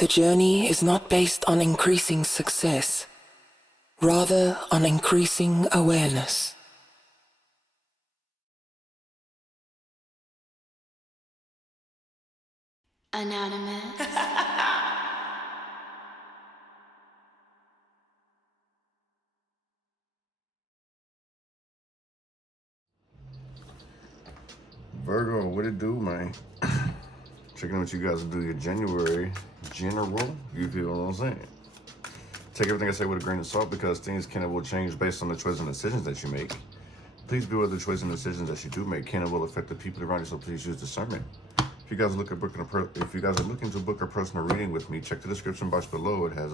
The journey is not based on increasing success, rather on increasing awareness. Anonymous. Virgo, what it do, man? Checking out what you guys do your January general. You feel what I'm saying? Take everything I say with a grain of salt because things can and will change based on the choices and decisions that you make. Please be aware of the choices and decisions that you do make can and will affect the people around you, so please use discernment. If you guys are looking to book a personal reading with me, check the description box below. It has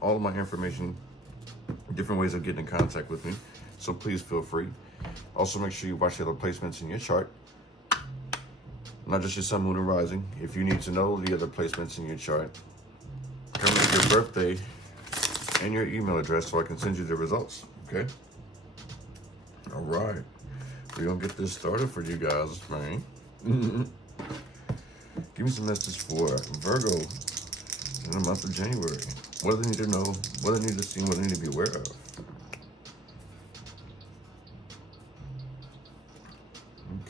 all of my information, different ways of getting in contact with me, so please feel free. Also, make sure you watch the other placements in your chart, not just your sun, moon, and rising. If you need to know the other placements in your chart, come with your birthday and your email address so I can send you the results, okay? All right, we're gonna get this started for you guys, man. Give me some message for Virgo in the month of January. What do they need to know? What do they need to see? What do they need to be aware of?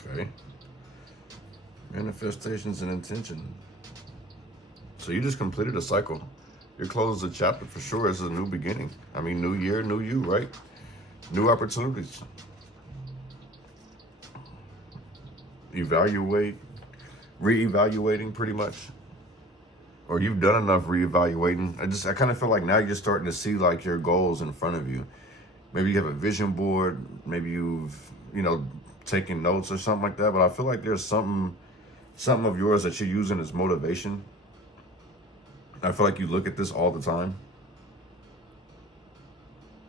Okay. Manifestations and intention. So you just completed a cycle. You're closing a chapter for sure. It's a new beginning. I mean, new year, new you, right? New opportunities. Reevaluating pretty much. Or you've done enough reevaluating. I kind of feel like now you're starting to see like your goals in front of you. Maybe you have a vision board. Maybe you've, taken notes or something like that. But I feel like there's something of yours that you're using as motivation. I feel like you look at this all the time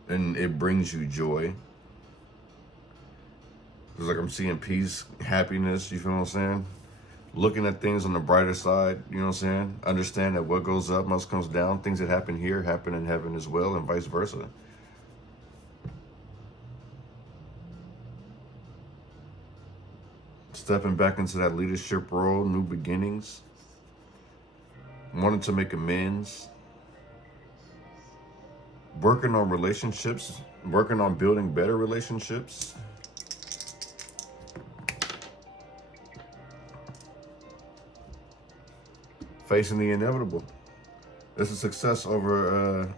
and it brings you joy. It's like I'm seeing peace, happiness, you feel what I'm saying? Looking at things on the brighter side, you know what I'm saying? Understand that what goes up must come down. Things that happen here happen in heaven as well, and vice versa. Stepping back into that leadership role, new beginnings. Wanting to make amends. Working on relationships. Working on building better relationships. Facing the inevitable. This is success over,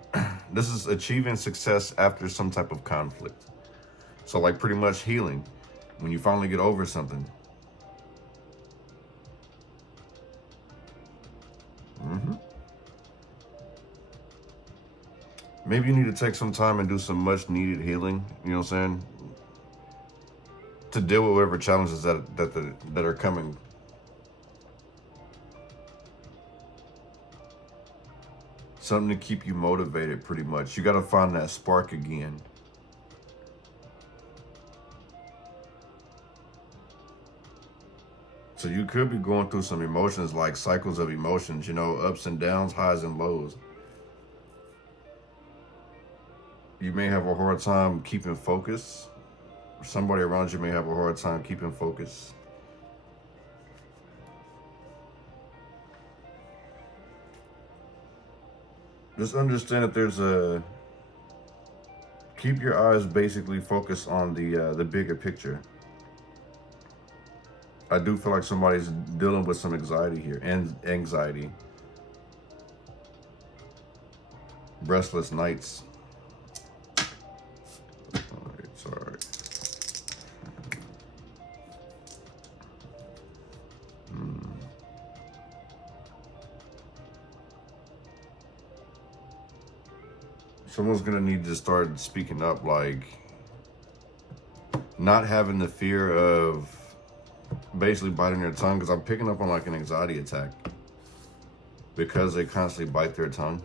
this is achieving success after some type of conflict. So like pretty much healing when you finally get over something. Maybe you need to take some time and do some much needed healing, you know what I'm saying? To deal with whatever challenges that are coming. Something to keep you motivated pretty much. You got to find that spark again. So you could be going through some emotions, like cycles of emotions, ups and downs, highs and lows. You may have a hard time keeping focus. Somebody around you may have a hard time keeping focus. Just understand that there's keep your eyes basically focused on the bigger picture. I do feel like somebody's dealing with some anxiety here, and anxiety. Restless nights. Sorry. Someone's gonna need to start speaking up, like not having the fear of basically biting their tongue, because I'm picking up on like an anxiety attack because they constantly bite their tongue,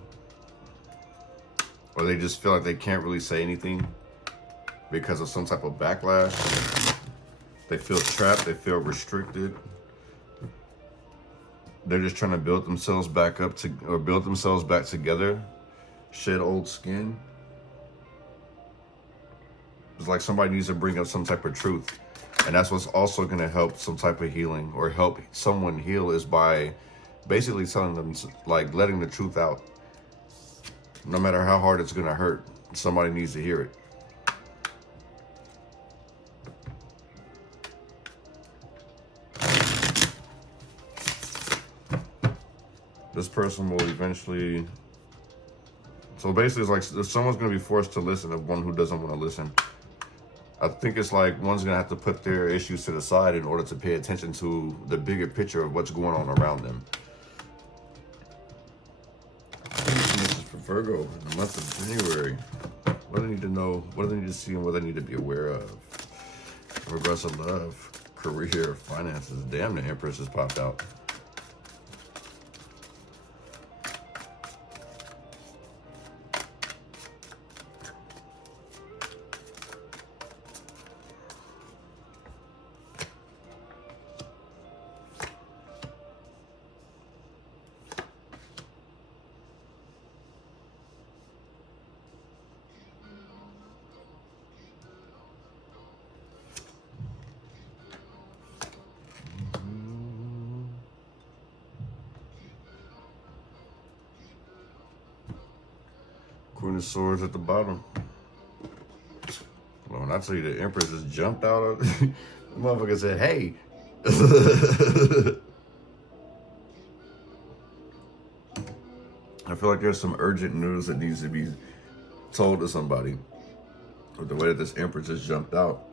or they just feel like they can't really say anything because of some type of backlash. They feel trapped, they feel restricted. They're just trying to build themselves back up build themselves back together, shed old skin. It's like somebody needs to bring up some type of truth. And that's what's also going to help some type of healing, or help someone heal, is by basically telling them, like, letting the truth out. No matter how hard it's gonna hurt, somebody needs to hear it. This person will eventually... So basically, it's like someone's going to be forced to listen to one who doesn't want to listen. I think it's like one's going to have to put their issues to the side in order to pay attention to the bigger picture of what's going on around them. This is for Virgo in the month of January. What do they need to know? What do they need to see and what they need to be aware of? In regards to love, career, finances. Damn, the Empress has popped out. Queen of Swords at the bottom. Well, when I tell you the Empress just jumped out of the motherfucker said, hey. I feel like there's some urgent news that needs to be told to somebody. With the way that this Empress just jumped out.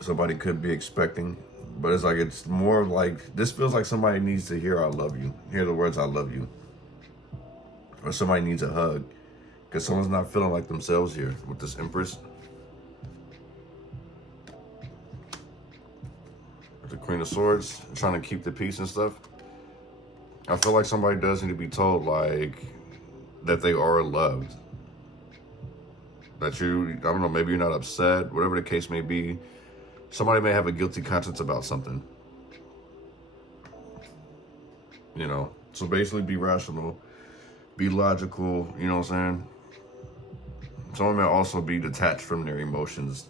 Somebody could be expecting, but it's like, it's more like, this feels like somebody needs to hear I love you. Hear the words I love you. Or somebody needs a hug. Because someone's not feeling like themselves here with this Empress. With the Queen of Swords, trying to keep the peace and stuff. I feel like somebody does need to be told, like, that they are loved. That you, I don't know, maybe you're not upset, whatever the case may be. Somebody may have a guilty conscience about something. You know, so basically be rational. Be logical, you know what I'm saying? Someone may also be detached from their emotions.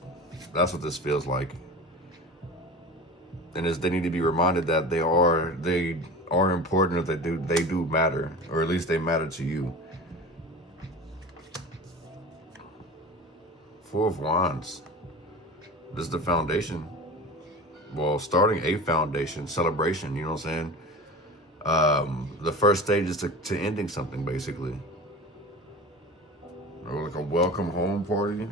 That's what this feels like. And they need to be reminded that they are important, if they do matter, or at least they matter to you. Four of Wands. This is the foundation. Well, starting a foundation, celebration, you know what I'm saying? The first stage is to ending something, basically. Or like a welcome home party.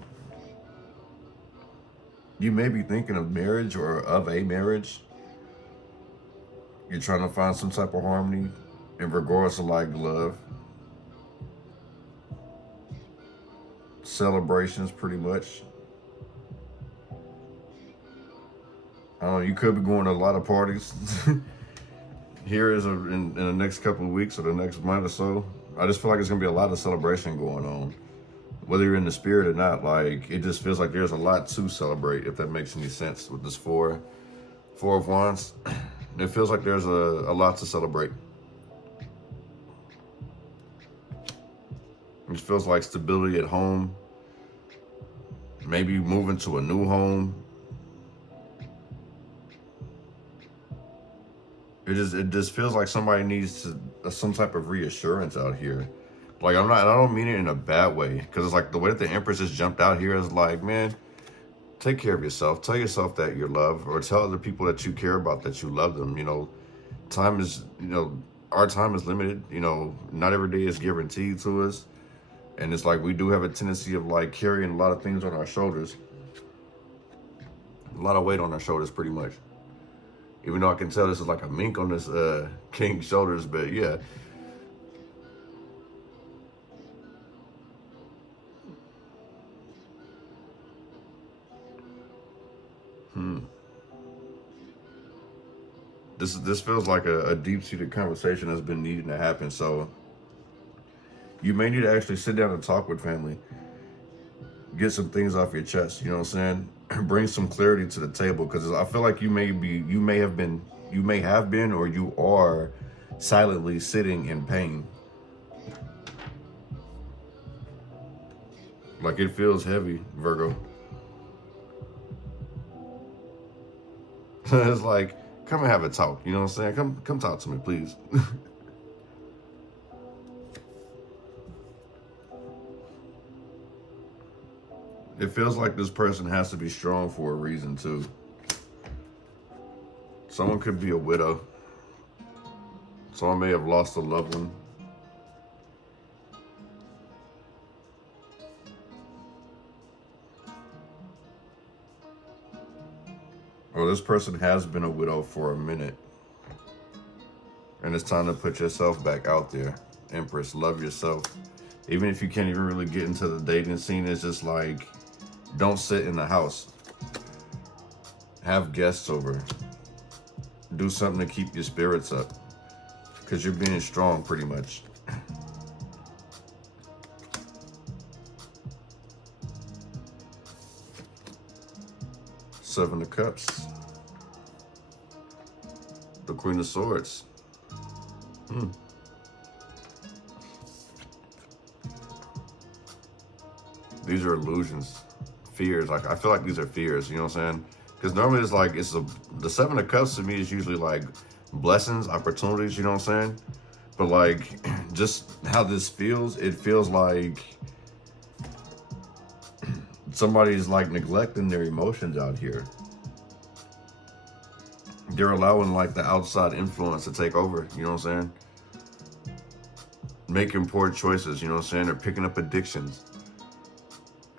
You may be thinking of marriage or of a marriage. You're trying to find some type of harmony in regards to like love. Celebrations, pretty much. I don't know, you could be going to a lot of parties. Here is in the next couple of weeks or the next month or so. I just feel like there's going to be a lot of celebration going on. Whether you're in the spirit or not, like, it just feels like there's a lot to celebrate, if that makes any sense, with this Four of Wands. It feels like there's a lot to celebrate. It feels like stability at home. Maybe moving to a new home. It just feels like somebody needs some type of reassurance out here. Like, I don't mean it in a bad way, because it's like the way that the Empress just jumped out here is like, man, take care of yourself. Tell yourself that you're loved, or tell other people that you care about that you love them. You know, time is, you know, our time is limited. You know, not every day is guaranteed to us. And it's like we do have a tendency of like carrying a lot of things on our shoulders. A lot of weight on our shoulders, pretty much. Even though I can tell this is like a mink on this king's shoulders, but yeah. This feels like a deep-seated conversation that's been needing to happen. So you may need to actually sit down and talk with family. Get some things off your chest, you know what I'm saying? Bring some clarity to the table, because I feel like you may have been, or you are silently sitting in pain. Like, it feels heavy, Virgo. It's like Come and have a talk. You know what I'm saying? Come talk to me, please. It feels like this person has to be strong for a reason too. Someone could be a widow. Someone may have lost a loved one. Or this person has been a widow for a minute. And it's time to put yourself back out there. Empress, love yourself. Even if you can't even really get into the dating scene, it's just like, don't sit in the house. Have guests over. Do something to keep your spirits up. Because you're being strong pretty much. Seven of Cups. The Queen of Swords. These are illusions. Fears. Like, I feel like these are fears, you know what I'm saying? Because normally it's like, the Seven of Cups to me is usually like blessings, opportunities, you know what I'm saying? But like, just how this feels, it feels like somebody's like neglecting their emotions out here. They're allowing like the outside influence to take over, you know what I'm saying? Making poor choices, you know what I'm saying? They're picking up addictions.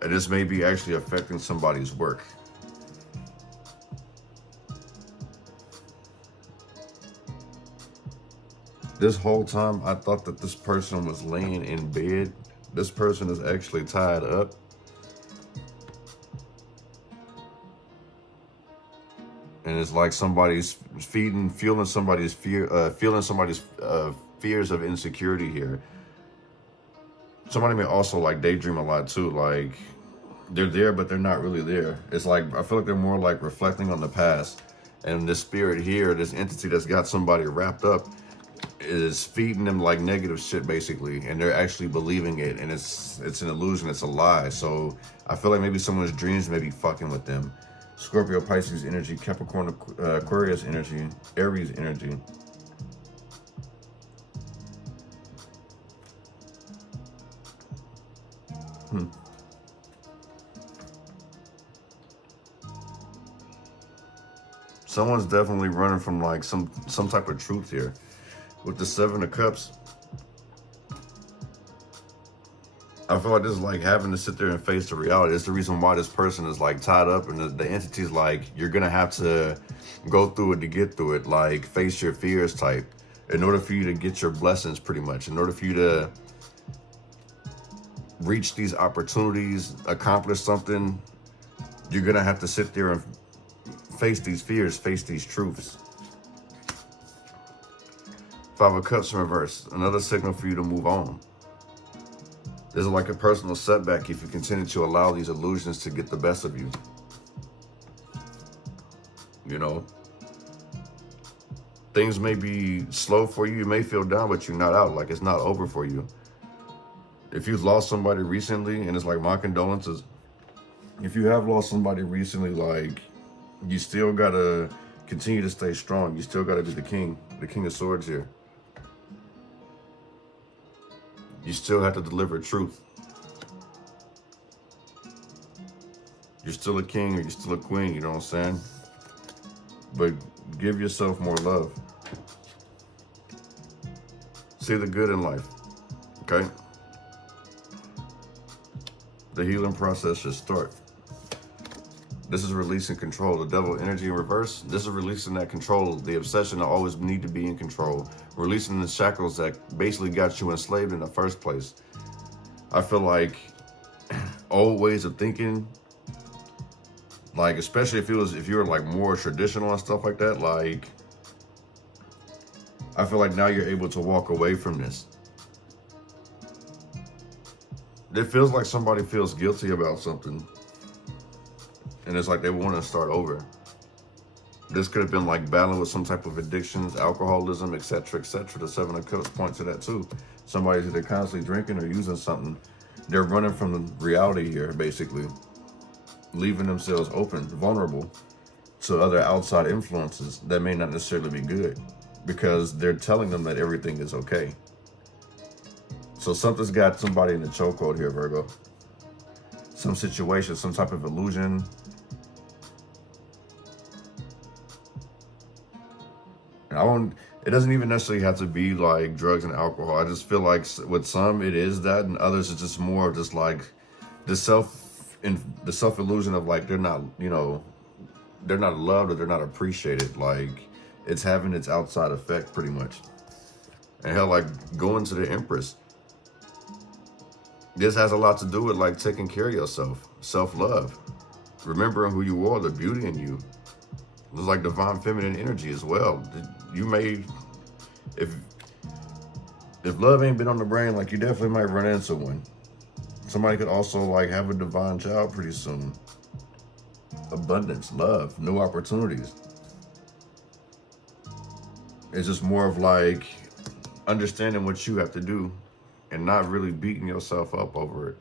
And this may be actually affecting somebody's work. This whole time, I thought that this person was laying in bed. This person is actually tied up. And it's like somebody's fueling somebody's fear, fears of insecurity here. Somebody may also like daydream a lot too. Like, they're there, but they're not really there. It's like, I feel like they're more like reflecting on the past. And this spirit here, this entity that's got somebody wrapped up, is feeding them like negative shit basically, and they're actually believing it, and it's an illusion, it's a lie. So I feel like maybe someone's dreams may be fucking with them. Scorpio, Pisces energy, Capricorn, Aquarius energy, Aries energy. Someone's definitely running from like some type of truth here. With the Seven of Cups, I feel like this is like having to sit there and face the reality. It's the reason why this person is like tied up, and the entity's like, you're gonna have to go through it to get through it. Like, face your fears type. In order for you to get your blessings pretty much. In order for you to reach these opportunities, accomplish something, you're gonna have to sit there and face these fears, face these truths. Five of Cups in reverse, another signal for you to move on. This is like a personal setback if you continue to allow these illusions to get the best of you. You know, things may be slow for you, you may feel down, but you're not out, like it's not over for you. If you've lost somebody recently, and it's like, my condolences. If you have lost somebody recently, like, you still gotta continue to stay strong. You still gotta be the King of Swords here. You still have to deliver truth. You're still a king or you're still a queen, you know what I'm saying? But give yourself more love. See the good in life, okay? The healing process should start. This is releasing control. The Devil energy in reverse. This is releasing that control, the obsession to always need to be in control. Releasing the shackles that basically got you enslaved in the first place. I feel like old ways of thinking, like, especially if you were like more traditional and stuff like that, like, I feel like now you're able to walk away from this. It feels like somebody feels guilty about something. And it's like they want to start over. This could have been like battling with some type of addictions, alcoholism, etc., etc. The Seven of Cups point to that too. Somebody's either constantly drinking or using something. They're running from the reality here, basically. Leaving themselves open, vulnerable. to other outside influences that may not necessarily be good, because they're telling them that everything is okay. So something's got somebody in the chokehold here, Virgo. Some situation, some type of illusion. It doesn't even necessarily have to be like drugs and alcohol. I just feel like with some it is that, and others it's just more of just like the self illusion of like they're not, you know, they're not loved or they're not appreciated. Like it's having its outside effect pretty much. And hell, like going to the Empress, this has a lot to do with like taking care of yourself, self-love, remembering who you are, the beauty in you. It's like divine feminine energy as well. You may, if love ain't been on the brain, like you definitely might run into one. Somebody could also like have a divine child pretty soon. Abundance, love, new opportunities. It's just more of like understanding what you have to do and not really beating yourself up over it.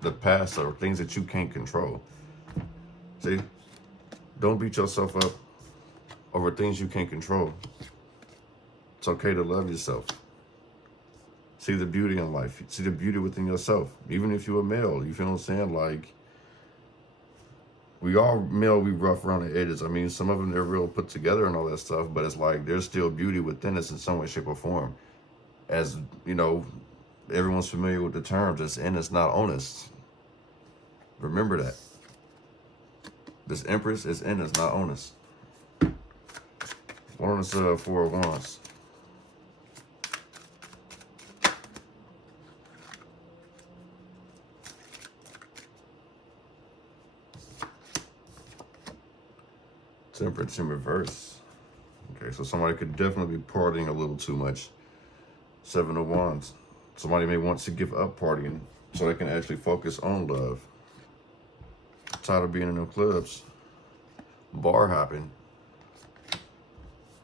The past or things that you can't control. See? Don't beat yourself up over things you can't control. It's okay to love yourself. See the beauty in life. See the beauty within yourself. Even if you're a male, you feel what I'm saying? Like, we all male, we rough around the edges. I mean, some of them, they're real put together and all that stuff, but it's like there's still beauty within us in some way, shape, or form. As, you know, everyone's familiar with the terms, it's in us, not on us. Remember that. This Empress is in us, not on us. One on this 4 of Wands. Temperance in reverse. Okay, so somebody could definitely be partying a little too much. 7 of Wands. Somebody may want to give up partying so they can actually focus on love. Tired of being in them clubs. Bar hopping.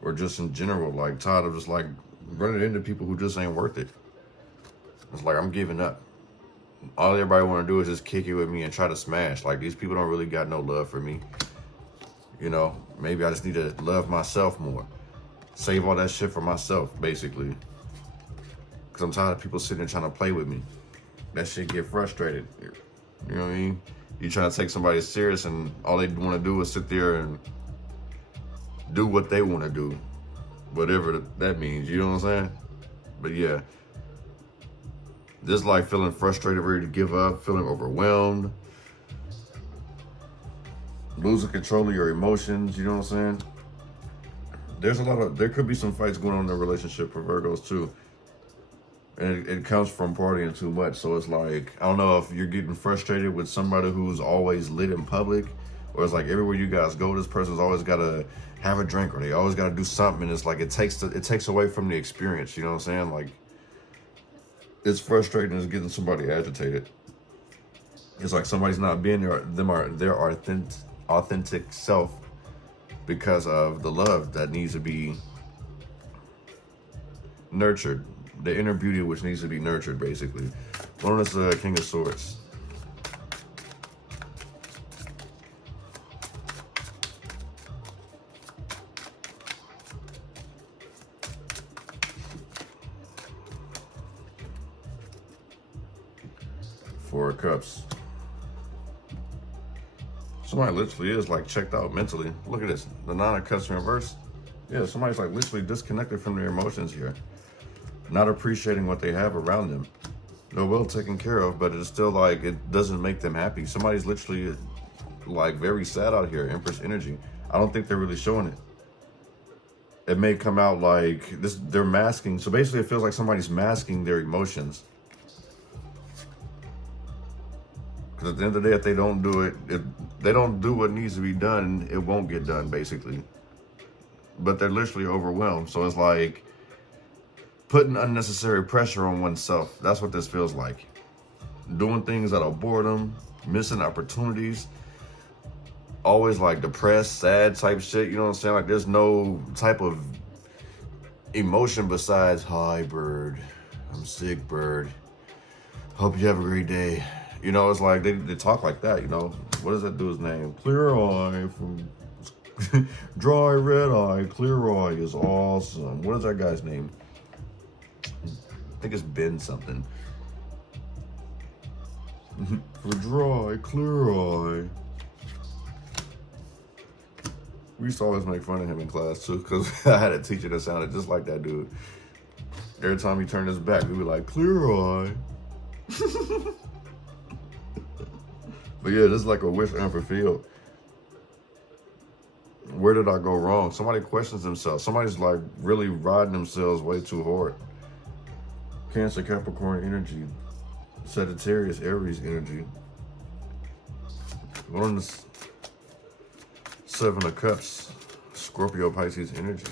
Or just in general, like tired of just like running into people who just ain't worth it. It's like, I'm giving up. All everybody want to do is just kick it with me and try to smash. Like, these people don't really got no love for me. You know, maybe I just need to love myself more. Save all that shit for myself, basically. Because I'm tired of people sitting there trying to play with me. That shit get frustrated. You know what I mean? You trying to take somebody serious and all they want to do is sit there and do what they want to do. Whatever that means, you know what I'm saying? But yeah. Just like feeling frustrated, ready to give up, feeling overwhelmed. Losing control of your emotions, you know what I'm saying? There could be some fights going on in the relationship for Virgos too. And it comes from partying too much. So it's like, I don't know if you're getting frustrated with somebody who's always lit in public, or it's like everywhere you guys go, this person's always got to have a drink or they always got to do something. And it's like, it takes away from the experience. You know what I'm saying? Like, it's frustrating. It's getting somebody agitated. It's like somebody's not being their authentic self because of the love that needs to be nurtured. The inner beauty which needs to be nurtured, basically. One is the King of Swords. Four of Cups. Somebody literally is like checked out mentally. Look at this. The Nine of Cups in reverse. Yeah, somebody's like literally disconnected from their emotions here. Not appreciating what they have around them. They're well taken care of, but it's still like, it doesn't make them happy. Somebody's literally like very sad out here, Empress energy. I don't think they're really showing it. It may come out like this, they're masking. So basically it feels like somebody's masking their emotions. Because at the end of the day, if they don't do it, if they don't do what needs to be done, it won't get done, basically. But they're literally overwhelmed. So it's like putting unnecessary pressure on oneself. That's what this feels like. Doing things out of boredom, missing opportunities, always like depressed, sad type shit. You know what I'm saying? Like there's no type of emotion besides, hi bird, I'm sick bird, hope you have a great day. You know, it's like they talk like that, you know. What does that dude's name? Clear Eye from Dry red eye, clear eye is awesome. What is that guy's name? I think it's Ben something. For dry, clear eye. We used to always make fun of him in class too, because I had a teacher that sounded just like that dude. Every time he turned his back, we'd be like, clear eye. But yeah, this is like a wish unfulfilled. Where did I go wrong? Somebody questions themselves. Somebody's like really riding themselves way too hard. Cancer, Capricorn energy. Sagittarius, Aries energy. One of the Seven of Cups, Scorpio, Pisces energy.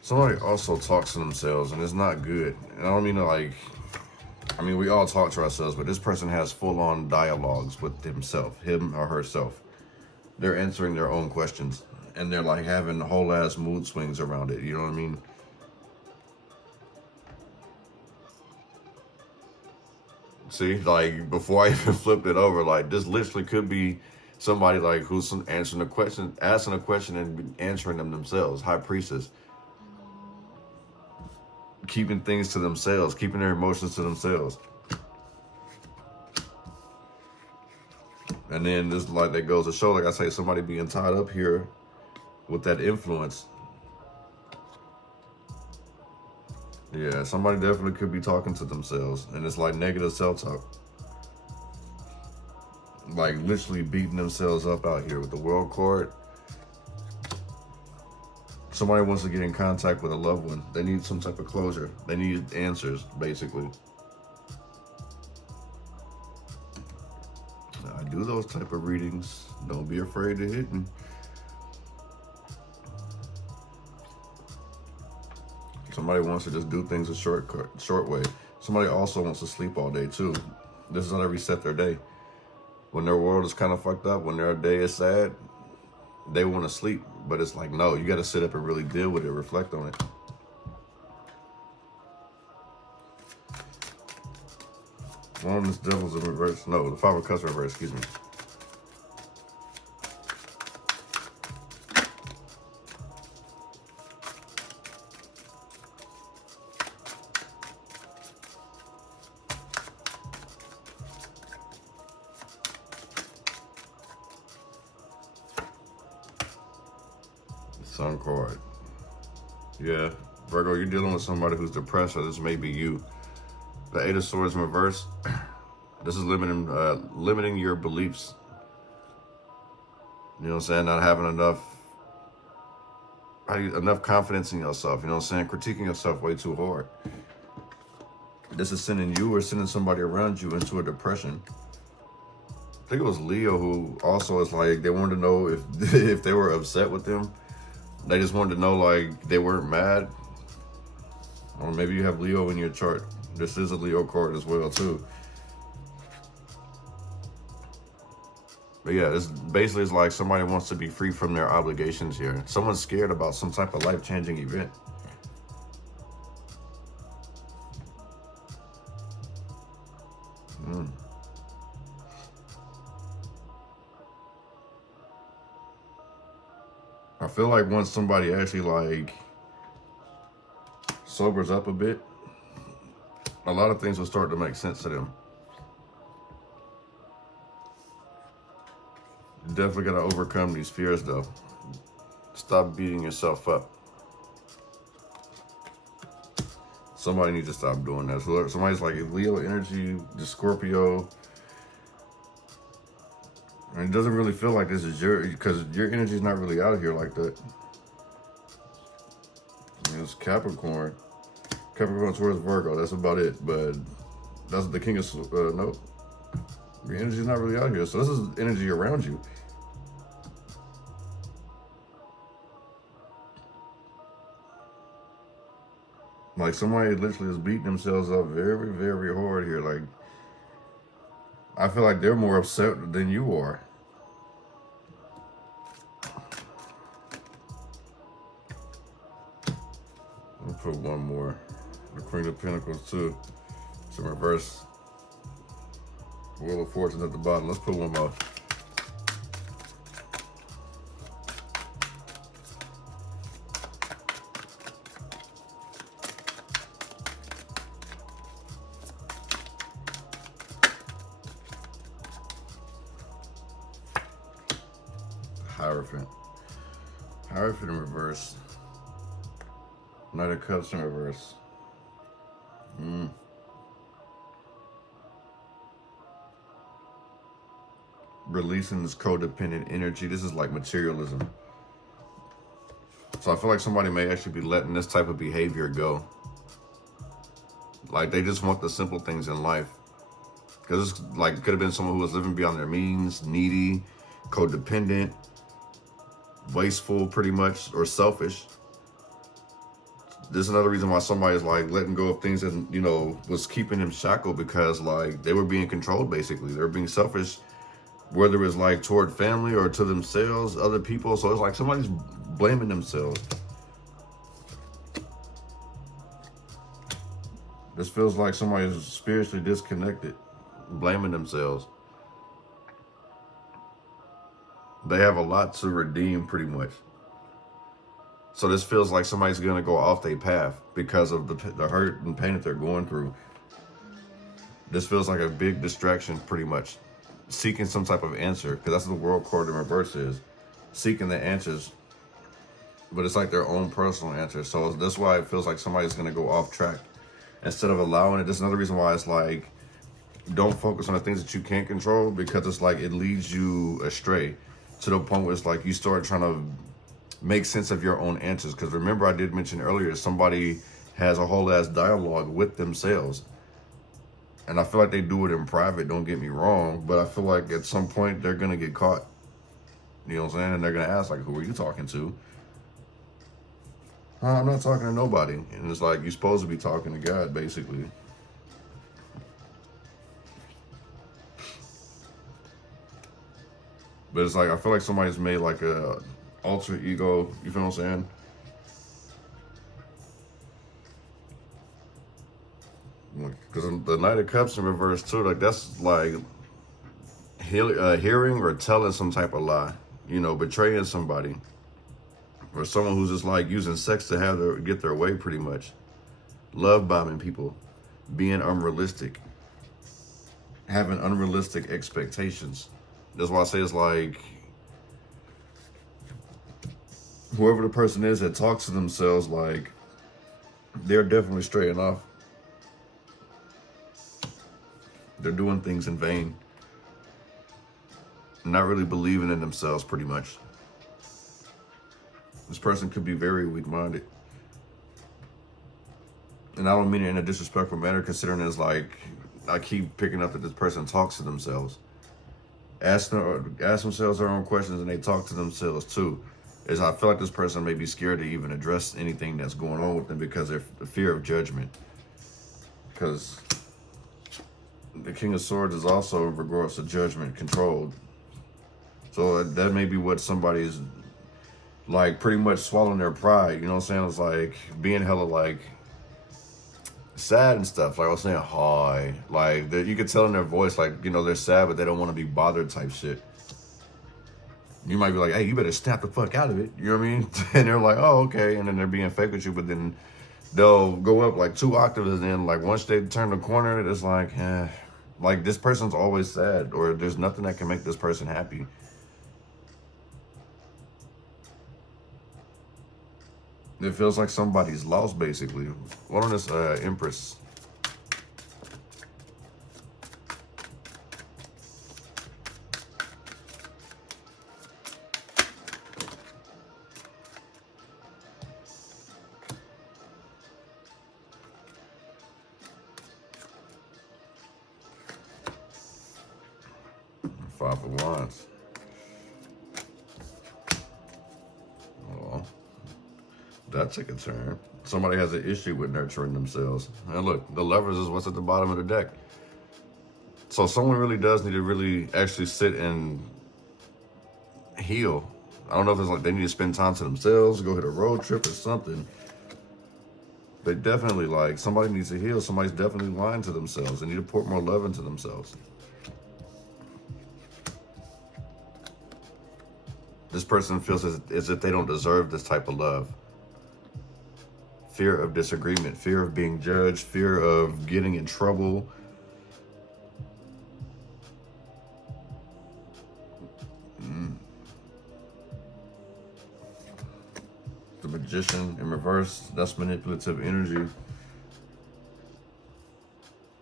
Somebody also talks to themselves, and it's not good. And I don't mean to like, I mean, we all talk to ourselves, but this person has full-on dialogues with himself, him or herself. They're answering their own questions, and they're like having whole-ass mood swings around it, you know what I mean? See, like, before I even flipped it over, like, this literally could be somebody, like, who's answering a question, asking a question and answering them themselves. High Priestess. Keeping things to themselves, keeping their emotions to themselves. And then this, like, that goes to show, like I say, somebody being tied up here with that influence. Yeah, somebody definitely could be talking to themselves, and it's like negative self-talk. Like literally beating themselves up out here with the World card. Somebody wants to get in contact with a loved one. They need some type of closure. They need answers, basically. I do those type of readings. Don't be afraid to hit me. Somebody wants to just do things a short way. Somebody also wants to sleep all day too. This is how they reset their day. When their world is kind of fucked up, when their day is sad, they want to sleep. But it's like, no, you got to sit up and really deal with it, reflect on it. One of this devil's in reverse. No, the Five of Cups reverse, excuse me. Sun card. Yeah, Virgo, you're dealing with somebody who's depressed, or this may be you. The Eight of Swords in reverse. This is limiting your beliefs. You know what I'm saying? Not having enough confidence in yourself. You know what I'm saying? Critiquing yourself way too hard. This is sending you or sending somebody around you into a depression. I think it was Leo who also is like, they wanted to know if they were upset with them. They just wanted to know, like, they weren't mad. Or maybe you have Leo in your chart. This is a Leo card as well, too. But yeah, this basically is like somebody wants to be free from their obligations here. Someone's scared about some type of life-changing event. I feel like once somebody actually like sobers up a bit, a lot of things will start to make sense to them. You definitely gotta overcome these fears though. Stop beating yourself up. Somebody needs to stop doing that. So somebody's like Leo energy, the Scorpio. And it doesn't really feel like this is because your energy is not really out here like that. It's Capricorn. Capricorn towards Virgo, that's about it. But that's the King of, no. Your energy is not really out here. So this is energy around you. Like somebody literally is beating themselves up very, very hard here. Like, I feel like they're more upset than you are. We'll put one more. The Queen of Pentacles too. It's in reverse. Wheel of Fortune at the bottom. Let's put one more. Hierophant. Hierophant in reverse. Knight of Cups in reverse. Releasing this codependent energy. This is like materialism. So I feel like somebody may actually be letting this type of behavior go. Like they just want the simple things in life. Because it's like, it could have been someone who was living beyond their means, needy, codependent, wasteful pretty much, or selfish. This is another reason why somebody's like letting go of things that, you know, was keeping him shackled, because like they were being controlled basically. They were being selfish, whether it was like toward family or to themselves, other people. So it's like somebody's blaming themselves. This feels like somebody's spiritually disconnected, blaming themselves. They have a lot to redeem pretty much. So this feels like somebody's going to go off their path because of the hurt and pain that they're going through. This feels like a big distraction pretty much. Seeking some type of answer, because that's what the World Card in reverse is. Seeking the answers. But it's like their own personal answers. So that's why it feels like somebody's going to go off track. Instead of allowing it, that's another reason why it's like, don't focus on the things that you can't control, because it's like it leads you astray to the point where it's like you start trying to make sense of your own answers. Because remember, I did mention earlier, somebody has a whole ass dialogue with themselves. And I feel like they do it in private, don't get me wrong, but I feel like at some point they're going to get caught. You know what I'm saying? And they're going to ask, like, who are you talking to? I'm not talking to nobody. And it's like, you're supposed to be talking to God, basically. But it's like, I feel like somebody's made like a alter ego, you feel what I'm saying? Because the Knight of Cups in reverse too, like that's like hearing or telling some type of lie, you know, betraying somebody, or someone who's just like using sex to get their way pretty much, love bombing people, being unrealistic, having unrealistic expectations. That's why I say it's like whoever the person is that talks to themselves, like they're definitely straying off. They're doing things in vain. Not really believing in themselves pretty much. This person could be very weak-minded. And I don't mean it in a disrespectful manner, considering it's like, I keep picking up that this person talks to themselves. Ask themselves their own questions, and they talk to themselves too. Is I feel like this person may be scared to even address anything that's going on with them because of the fear of judgment. Because the King of Swords is also in regards to judgment, controlled. So that may be what somebody's like pretty much swallowing their pride. You know what I'm saying? It's like being hella like sad and stuff. Like I was saying, hi. Like you could tell in their voice, like, you know, they're sad, but they don't want to be bothered type shit. You might be like, hey, you better snap the fuck out of it. You know what I mean? And they're like, oh, okay. And then they're being fake with you, but then they'll go up like 2 octaves, and then like once they turn the corner, it's like, like this person's always sad, or there's nothing that can make this person happy. It feels like somebody's lost, basically. What on this Empress? Five of Wands. Well, that's a concern. Somebody has an issue with nurturing themselves. And look, the Lovers is what's at the bottom of the deck. So someone really does need to really actually sit and heal. I don't know if it's like they need to spend time to themselves, go hit a road trip or something. They definitely, like, somebody needs to heal. Somebody's definitely lying to themselves. They need to pour more love into themselves. This person feels as if they don't deserve this type of love. Fear of disagreement, fear of being judged, fear of getting in trouble. The Magician in reverse, that's manipulative energy.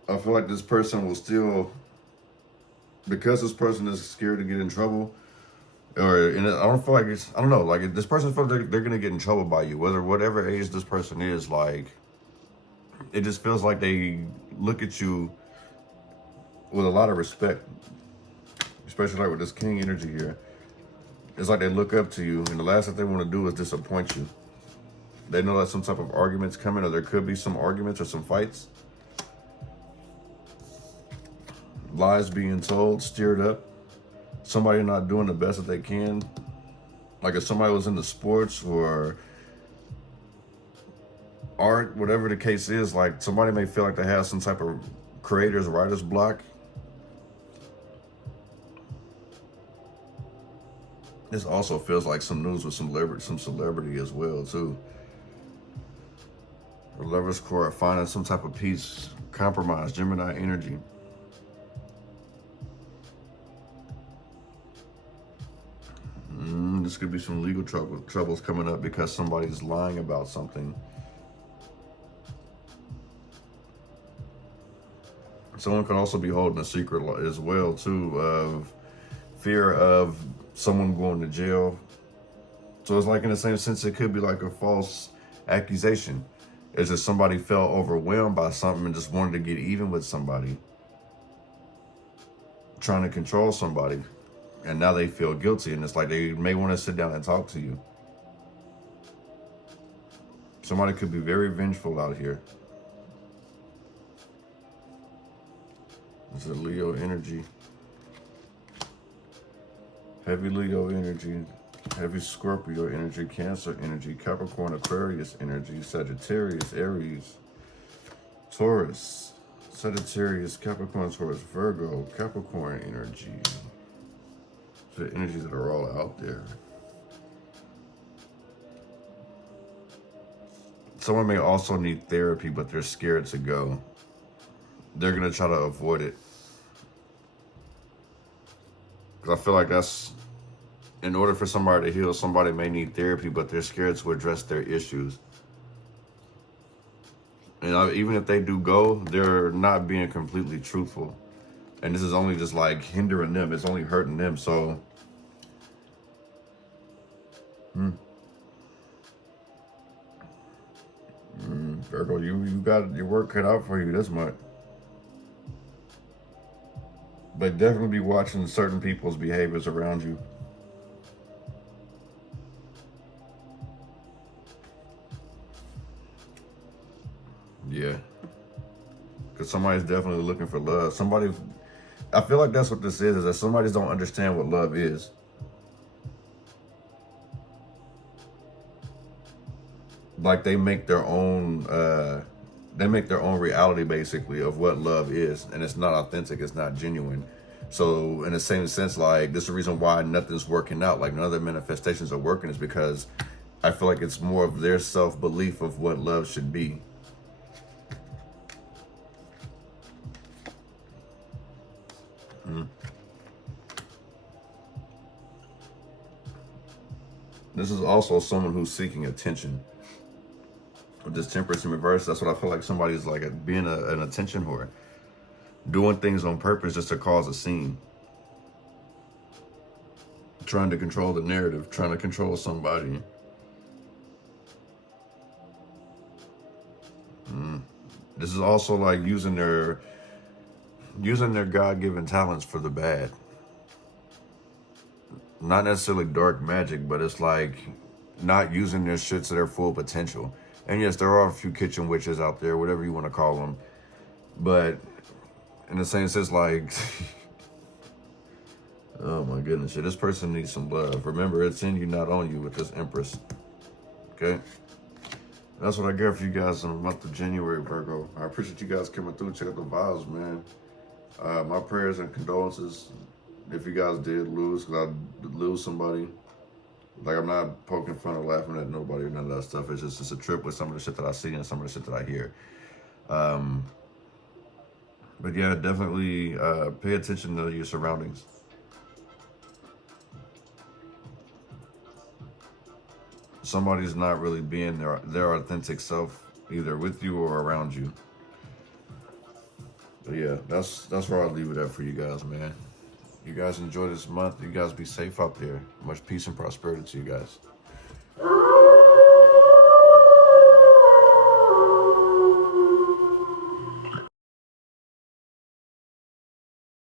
I feel like this person will still, because this person is scared to get in trouble, or I don't feel like it's, I don't know, like this person feels like they're gonna get in trouble by you, whatever age this person is. Like, it just feels like they look at you with a lot of respect, especially like with this King energy here. It's like they look up to you, and the last thing they want to do is disappoint you. They know that some type of argument's coming, or there could be some arguments or some fights. Lies being told, stirred up. Somebody not doing the best that they can. Like if somebody was into sports or art, whatever the case is, like somebody may feel like they have some type of creator's writer's block. This also feels like some news with some celebrity as well too. The Lover's Court, finding some type of peace, compromise, Gemini energy. This could be some legal troubles coming up because somebody's lying about something. Someone could also be holding a secret as well too, of fear of someone going to jail. So it's like, in the same sense, it could be like a false accusation. It's just somebody felt overwhelmed by something and just wanted to get even with somebody, trying to control somebody. And now they feel guilty, and it's like they may want to sit down and talk to you. Somebody could be very vengeful out here. This is Leo energy. Heavy Leo energy, heavy Scorpio energy, Cancer energy, Capricorn, Aquarius energy, Sagittarius, Aries, Taurus, Sagittarius, Capricorn, Taurus, Virgo, Capricorn energy. The energies that are all out there. Someone may also need therapy, but they're scared to go. They're going to try to avoid it. Because I feel like that's, in order for somebody to heal, somebody may need therapy, but they're scared to address their issues. And even if they do go, they're not being completely truthful. And this is only just like hindering them. It's only hurting them. So, Virgo, you got your work cut out for you this month. But definitely be watching certain people's behaviors around you. Yeah. Because somebody's definitely looking for love. I feel like that's what this is that somebody don't understand what love is. Like they make their own reality basically of what love is, and it's not authentic, it's not genuine. So in the same sense, like this is the reason why nothing's working out, like none of their manifestations are working, is because I feel like it's more of their self-belief of what love should be. This is also someone who's seeking attention. With this Temperance in reverse, that's what I feel like somebody's like being an attention whore. Doing things on purpose just to cause a scene. Trying to control the narrative, trying to control somebody. This is also like using their God-given talents for the bad. Not necessarily dark magic, but it's like not using their shit to their full potential. And yes, there are a few kitchen witches out there, whatever you want to call them. But in the same sense, like, oh my goodness, this person needs some love. Remember, it's in you, not on you with this Empress. Okay? That's what I got for you guys in the month of January, Virgo. I appreciate you guys coming through. Check out the vibes, man. My prayers and condolences if you guys did lose, because I lose somebody. Like, I'm not poking fun or laughing at nobody or none of that stuff. It's just a trip with some of the shit that I see and some of the shit that I hear. But yeah, definitely pay attention to your surroundings. Somebody's not really being their authentic self, either with you or around you. But yeah, that's where I'll leave it at for you guys, man. You guys enjoy this month. You guys be safe out there. Much peace and prosperity to you guys.